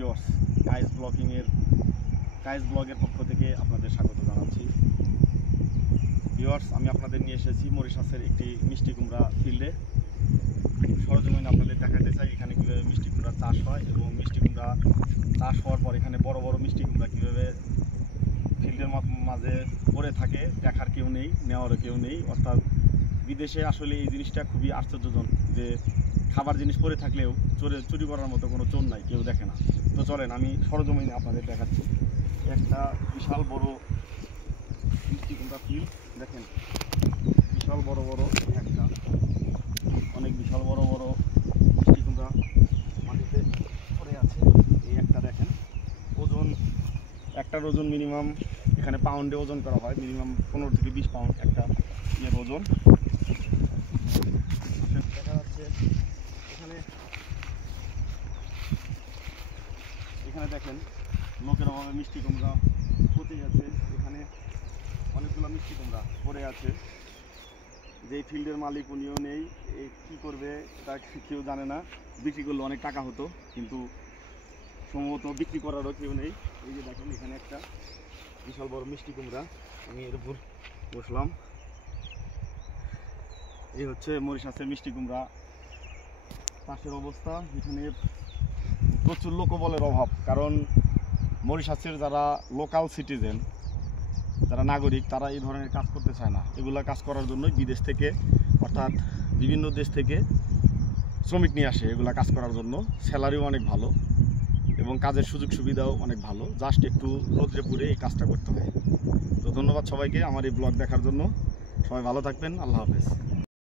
Viewers, Kayes ব্লগের পক্ষ থেকে আপনাদের স্বাগত জানাচ্ছি। ভিউয়ার্স, আমি আপনাদের নিয়ে এসেছি মরিশাসের একটি মিষ্টি কুমড়া ফিল্ডে। সরজমিনে আপনাদের দেখাতে চাই এখানে কীভাবে মিষ্টি কুমড়া চাষ হয় এবং মিষ্টি কুমড়া চাষ হওয়ার পর এখানে বড় বড় মিষ্টি কুমড়া কীভাবে ফিল্ডের মাঝে পড়ে থাকে, দেখার কেউ নেই, নেওয়ারও কেউ নেই। অর্থাৎ বিদেশে আসলে এই জিনিসটা খুবই আশ্চর্যজনক যে খাবার জিনিস পড়ে থাকলেও চুরি করার মতো কোনো চোর নাই, কেউ দেখে না। তো চলেন আমি সরজমিনে আপনাদের দেখাচ্ছি। একটা বিশাল বড় মিষ্টি কুমড়া ফিল্ড দেখেন, বিশাল বড় বড় একটা অনেক বিশাল বড় বড় মিষ্টি কুমড়া মাটিতে পড়ে আছে। এই একটা দেখেন, একটার ওজন মিনিমাম এখানে পাউন্ডে ওজন করা হয়, মিনিমাম 15 থেকে 20 পাউন্ড একটা এর ওজন। দেখা যাচ্ছে এখানে দেখেন লোকের অভাবে মিষ্টি কুমড়া পচে গেছে। এখানে অনেকগুলো মিষ্টি কুমড়া পড়ে আছে। যে ফিল্ডের মালিক উনিও নেই, কী করবে তা কেউ জানে না। বিক্রি করলে অনেক টাকা হতো, কিন্তু সম্ভবত বিক্রি করারও কেউ নেই। এই যে দেখেন এখানে একটা বিশাল বড় মিষ্টি কুমড়া, আমি এর উপর বসলাম। এই হচ্ছে মরিশাসের মিষ্টি কুমড়া চাষের অবস্থা। এখানে প্রচুর লোকবলের অভাব, কারণ মরিশাসের যারা লোকাল সিটিজেন, যারা নাগরিক, তারা এই ধরনের কাজ করতে চায় না। এগুলা কাজ করার জন্যই বিদেশ থেকে অর্থাৎ বিভিন্ন দেশ থেকে শ্রমিক নিয়ে আসে এগুলা কাজ করার জন্য। স্যালারিও অনেক ভালো এবং কাজের সুযোগ সুবিধাও অনেক ভালো। জাস্ট একটু রোদ্রে পুড়ে এই কাজটা করতে হয়। তো ধন্যবাদ সবাইকে আমার এই ব্লগ দেখার জন্য। সবাই ভালো থাকবেন। আল্লাহ হাফেজ।